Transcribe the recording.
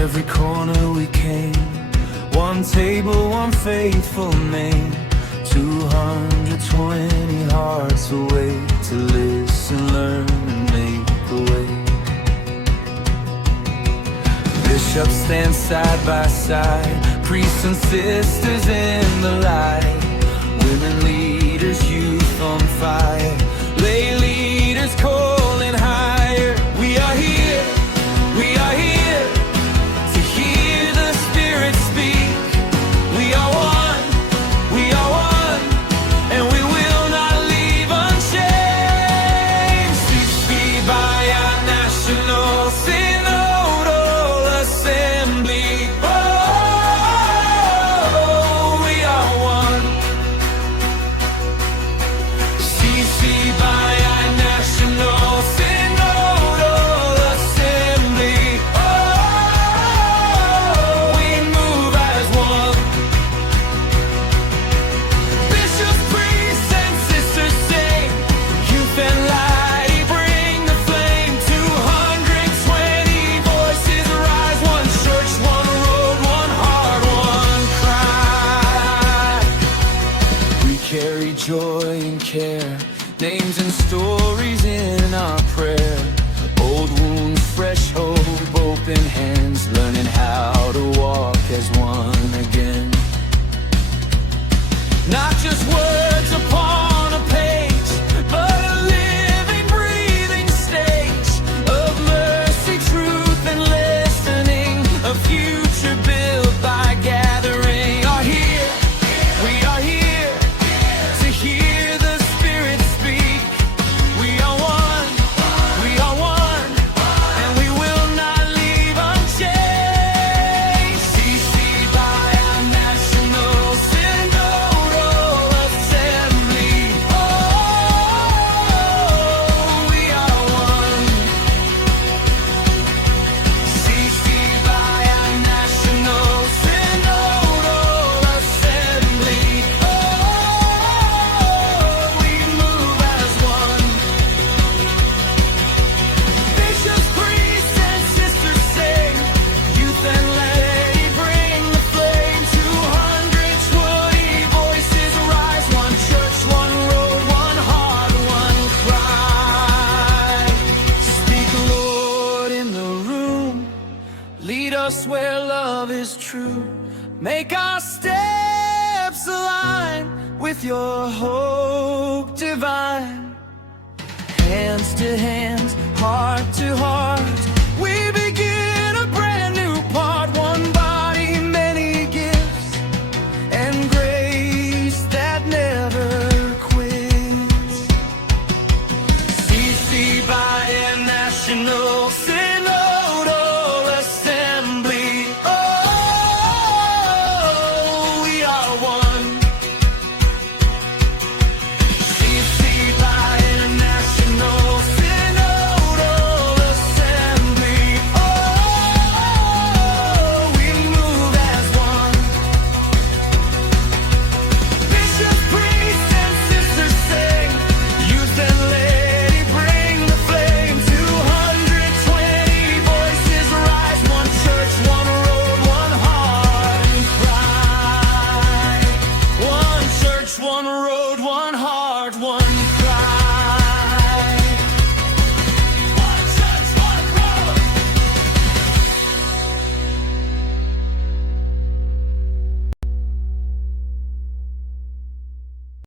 every corner we came. One table, one faithful name. 220 hearts awake to listen, learn, and make a way. Bishops stand side by side, priests and sisters in the light. Women leaders, youth on fire, lay leaders calling higher. We are here to hear the Spirit speak. We are one, and we will not leave unchanged. Ccbi by our national Synodal Assembly. Oh, we are one. Ccbi by our national Synodal Assembly. Oh, we move as one. Bishops, priests, and sisters sing. Youth and light bring the flame. 220 voices rise. One church, one road, one heart, one cry. We carry joy and care, names and stories in our prayer. Old wounds, fresh hope, open hands, learning how to walk as one again. Not just words upon a page, but a living, breathing stage of mercy, truth, and listening. A future built by gathering. We are here to hear the Spirit speak. We are one, and we will not leave unchanged. Ccbi by our national Synodal Assembly. Oh, we are one. Ccbi by our national Synodal Assembly. Oh, we move as one. Bishops, priests, and sisters sing. Youth and lay bring the flame. 220 voices rise. One church, one road, one heart, one cry. Speak, Lord, in the room. Lead us where love is true. Make our steps align with your hope divine. Hands to hands, heart to heart, we begin a brand new part. One body, many gifts, and grace that never quits. Ccbi by a national Synodal Assembly. Oh, we are one. Ccbi by a national Synodal Assembly. Oh, we move as one. Bishops, priests, and sisters sing. Youth and lady bring the flame. 220 voices rise. One church, one road, one heart, and cry. One church, one road, one heart, one cry.